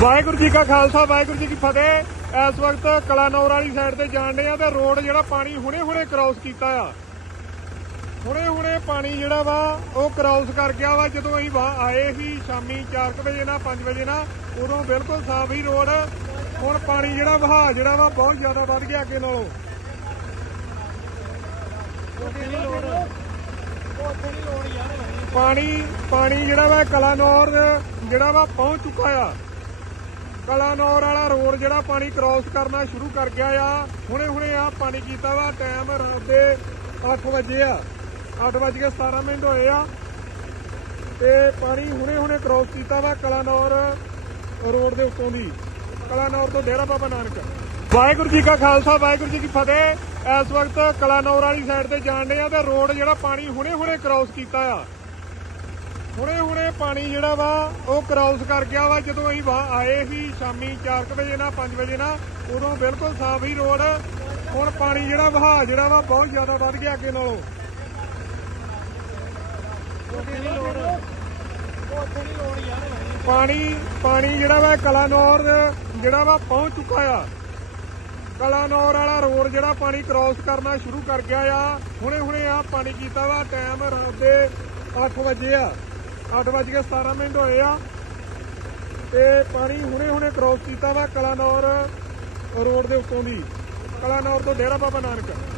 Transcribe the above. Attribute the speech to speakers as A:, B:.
A: ਵਾਹਿਗੁਰੂ ਜੀ ਕਾ ਖਾਲਸਾ ਵਾਹਿਗੁਰੂ ਜੀ ਕੀ ਫਤਿਹ। ਇਸ ਵਕਤ ਕਲਾਨੌਰ ਵਾਲੀ ਸਾਈਡ ਤੇ ਜਾਣ ਡਏ ਆ ਤੇ ਰੋਡ ਜਿਹੜਾ ਪਾਣੀ ਹੁਣੇ ਹੁਣੇ ਕ੍ਰਾਸ ਕੀਤਾ ਆ। ਹੁਣੇ ਹੁਣੇ ਪਾਣੀ ਜਿਹੜਾ ਵਾ ਉਹ ਕ੍ਰਾਸ ਕਰ ਗਿਆ ਵਾ। ਜਦੋਂ ਅਸੀਂ ਆਏ ਸੀ ਸ਼ਾਮੀ 4 ਵਜੇ ਨਾ 5 ਵਜੇ ਨਾ ਉਦੋਂ ਬਿਲਕੁਲ ਸਾਫ਼ ਹੀ ਰੋਡ ਹੁਣ ਪਾਣੀ ਜਿਹੜਾ ਵਹਾ ਜਿਹੜਾ ਵਾ ਬਹੁਤ ਜ਼ਿਆਦਾ ਵੱਧ ਗਿਆ ਅੱਗੇ ਨਾਲੋਂ। ਪਾਣੀ ਪਾਣੀ ਜਿਹੜਾ ਵਾ ਕਲਾਨੌਰ ਜਿਹੜਾ ਵਾ ਪਹੁੰਚ ਚੁੱਕਾ ਆ। ਕਲਾਨੌਰ ਵਾਲਾ ਰੋਡ ਜਿਹੜਾ ਪਾਣੀ ਕ੍ਰਾਸ ਕਰਨਾ ਸ਼ੁਰੂ ਕਰ ਗਿਆ ਆ। ਹੁਣੇ ਹੁਣੇ ਆ ਪਾਣੀ ਕੀਤਾ ਵਾ ਟਾਈਮ ਰਾਤ ਦੇ 8 ਵਜੇ ਆ। 8 ਵਜੇ 17 ਮਿੰਟ ਹੋਏ ਆ। ਤੇ ਪਾਣੀ ਹੁਣੇ ਹੁਣੇ ਕ੍ਰਾਸ ਕੀਤਾ ਵਾ ਕਲਾਨੌਰ ਰੋਡ ਦੇ ਉੱਤੋਂ ਦੀ। ਕਲਾਨੌਰ ਤੋਂ ਡੇਰਾ ਬਾਬਾ ਨਾਨਕ। ਵਾਹਿਗੁਰੂ ਜੀ ਕਾ ਖਾਲਸਾ, ਵਾਹਿਗੁਰੂ ਜੀ ਕੀ ਫਤਿਹ। ਇਸ ਵਕਤ ਕਲਾਨੌਰ ਵਾਲੀ ਸਾਈਡ ਤੇ ਜਾਣ ਡਏ ਆ ਤੇ ਰੋਡ ਜਿਹੜਾ ਪਾਣੀ ਹੁਣੇ ਹੁਣੇ ਕ੍ਰਾਸ ਕੀਤਾ ਆ। ਹੁਣੇ ਹੁਣੇ ਪਾਣੀ ਜਿਹੜਾ ਵਾ, ਉਹ ਕ੍ਰਾਸ ਕਰ ਗਿਆ ਵਾ। ਜਦੋਂ ਅਸੀਂ ਆਏ ਸੀ ਸ਼ਾਮੀ 4 ਵਜੇ ਨਾ 5 ਵਜੇ ਨਾ ਉਦੋਂ ਬਿਲਕੁਲ ਸਾਫ਼ ਹੀ ਰੋਡ, ਹੁਣ ਪਾਣੀ ਜਿਹੜਾ ਵਹਾ ਜਿਹੜਾ ਵਾ, ਬਹੁਤ ਜ਼ਿਆਦਾ ਵੱਧ ਗਿਆ ਅੱਗੇ ਨਾਲੋਂ। ਪਾਣੀ ਪਾਣੀ ਜਿਹੜਾ ਵਾ, ਕਲਾਨੌਰ ਜਿਹੜਾ ਵਾ, ਪਹੁੰਚ ਚੁੱਕਾ ਆ। ਕਲਾਨੌਰ ਵਾਲਾ ਰੋਡ ਜਿਹੜਾ ਪਾਣੀ ਕ੍ਰਾਸ ਕਰਨਾ ਸ਼ੁਰੂ ਕਰ ਗਿਆ ਆ। ਹੁਣੇ ਹੁਣੇ ਆ ਪਾਣੀ ਕੀਤਾ ਵਾ ਟਾਈਮ ਰਾਤ ਦੇ 8 ਵਜੇ ਆ। 8 ਵਜੇ 17 ਮਿੰਟ ਹੋਏ ਆ। ਤੇ ਪਾਣੀ ਹੁਣੇ ਹੁਣੇ ਕ੍ਰਾਸ ਕੀਤਾ ਵਾ ਕਲਾਨੌਰ ਰੋਡ ਦੇ ਉੱਤੋਂ ਦੀ। ਕਲਾਨੌਰ ਤੋਂ ਡੇਰਾ ਬਾਬਾ ਨਾਨਕ।